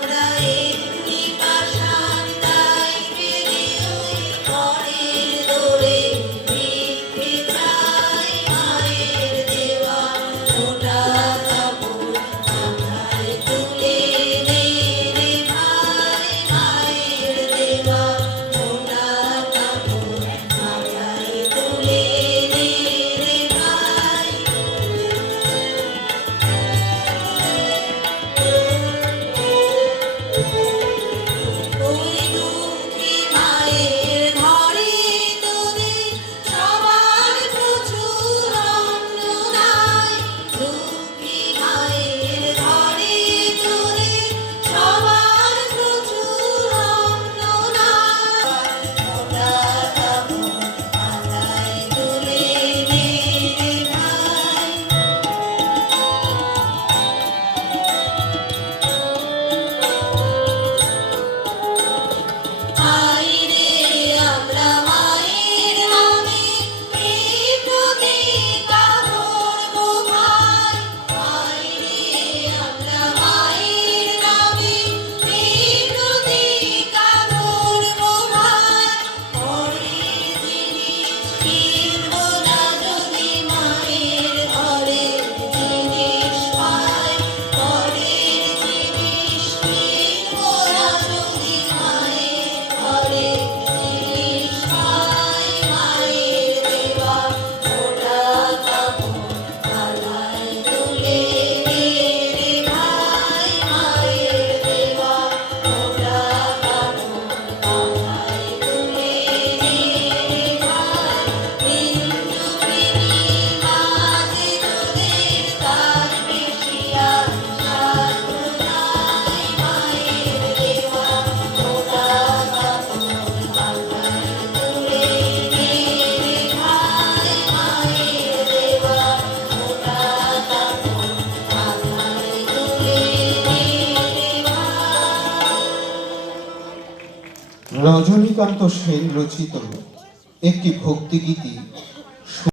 sobra es. Rajinikanth Sen রচিত একটি ভক্তিগীতি